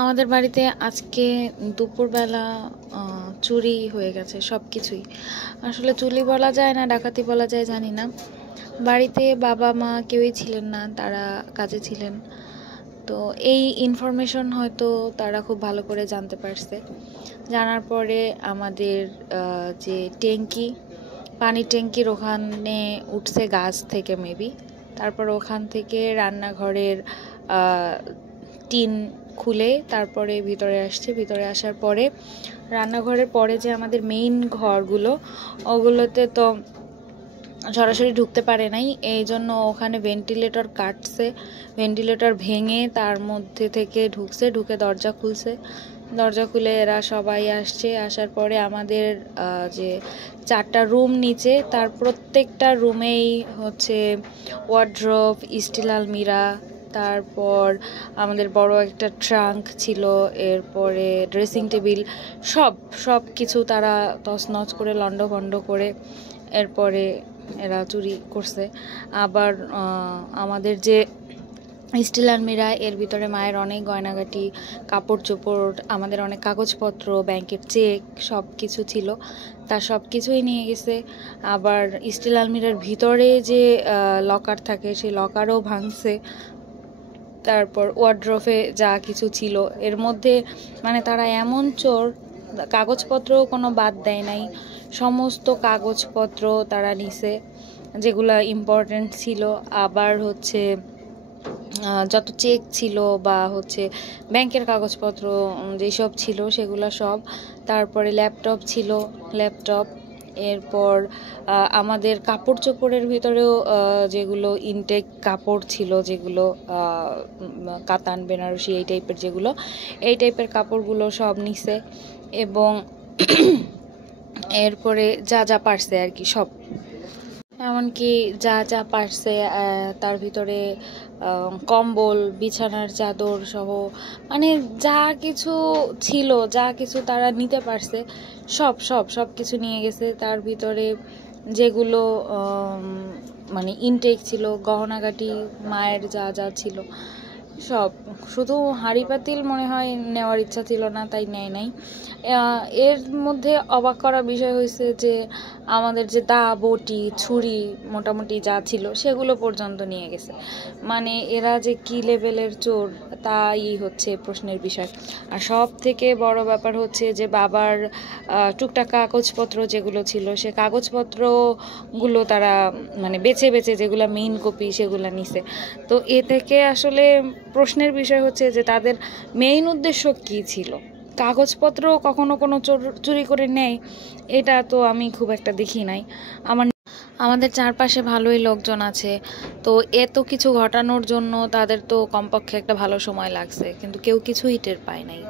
আমাদের বাড়িতে আজকে দুপুরবেলা চুরি হয়ে গেছে সব কিছুই। আসলে চুরি বলা যায় না ডাকাতি বলা যায় জানি না। বাড়িতে বাবা মা কেউই ছিলেন না, তারা কাজে ছিলেন। তো এই ইনফরমেশন হয়তো তারা খুব ভালো করে জানতে পারছে। জানার পরে আমাদের যে ট্যাঙ্কি, পানির ট্যাঙ্কির ওখানে উঠছে গাছ থেকে মেবি। তারপর ওখান থেকে রান্নাঘরের টিন খুলে তারপরে ভিতরে আসছে। ভিতরে আসার পরে রান্নাঘরের পরে যে আমাদের মেইন ঘরগুলো, ওগুলোতে তো সরাসরি ঢুকতে পারে নাই, এই জন্য ওখানে ভেন্টিলেটর কাটছে, ভেন্টিলেটর ভেঙে তার মধ্যে থেকে ঢুকছে, ঢুকে দরজা খুলছে। দরজা খুলে এরা সবাই আসছে। আসার পরে আমাদের যে 4টা রুম নিচে, তার প্রত্যেকটা রুমেই হচ্ছে ওয়ার্ড্রোব, স্টিল আলমিরা, তারপর আমাদের বড় একটা ট্রাঙ্ক ছিল, এরপরে ড্রেসিং টেবিল, সব কিছু তারা তছনছ করে লন্ডভন্ড করে এরপরে এরা চুরি করছে। আবার আমাদের যে স্টিল আলমিরা, এর ভিতরে মায়ের অনেক গয়নাগাটি, কাপড় চোপড়, আমাদের অনেক কাগজপত্র, ব্যাংকের চেক সব কিছু ছিল, তা সব কিছুই নিয়ে গেছে। আবার স্টিল আলমিরার ভিতরে যে লকার থাকে, সেই লকারও ভাঙছে। তারপর ওয়ার্ড্রোবে যা কিছু ছিল এর মধ্যে, মানে তারা এমন চোর, কাগজপত্র কোনো বাদ দেয় নাই, সমস্ত কাগজপত্র তারা নিছে যেগুলা ইম্পর্টেন্ট ছিল। আবার হচ্ছে যত চেক ছিল বা হচ্ছে ব্যাংকের কাগজপত্র যেসব ছিল সেগুলো সব। তারপরে ল্যাপটপ ছিল, ল্যাপটপ। এরপর আমাদের কাপড় চোপড়ের ভিতরেও যেগুলো ইনটেক কাপড় ছিল, যেগুলো কাতান, বেনারসি, এই টাইপের কাপড়গুলো সব নিছে। এবং এরপরে যা যা পারছে আর কি সব, এমনকি যা যা পারছে তার ভিতরে কম্বল, বিছানার চাদর সহ, মানে যা কিছু ছিল, যা কিছু তারা নিতে পারছে সব কিছু নিয়ে গেছে। তার ভিতরে যেগুলো মানে ইনটেক ছিল, গহনাগাটি, মায়ের যা যা ছিল সব। শুধু হাঁড়ি পাতিল মনে হয় নেওয়ার ইচ্ছা ছিল না, তাই নেয় নাই। এর মধ্যে অবাক করা বিষয় হয়েছে যে আমাদের যে দা, বটি, ছুরি মোটামুটি যা ছিল সেগুলো পর্যন্ত নিয়ে গেছে। মানে এরা যে কি লেভেলের চোর, তাই হচ্ছে প্রশ্নের বিষয়। আর সব থেকে বড় ব্যাপার হচ্ছে যে বাবার টুকটাক কাগজপত্র যেগুলো ছিল, সে কাগজপত্রগুলো তারা মানে বেছে বেছে যেগুলো মেইন কপি সেগুলো নিছে। তো এ থেকে আসলে প্রশ্নের বিষয় হচ্ছে যে তাদের মেইন উদ্দেশ্য কি ছিল। কাগজপত্র কখনো কোনো চুরি করে নেয় এটা তো আমি খুব একটা দেখি নাই। আমাদের চারপাশে ভালোই লোকজন আছে, তো এত কিছু ঘটানোর জন্য তাদের তো কমপক্ষে একটা ভালো সময় লাগছে, কিন্তু কেউ কিছুই টের পায় নাই।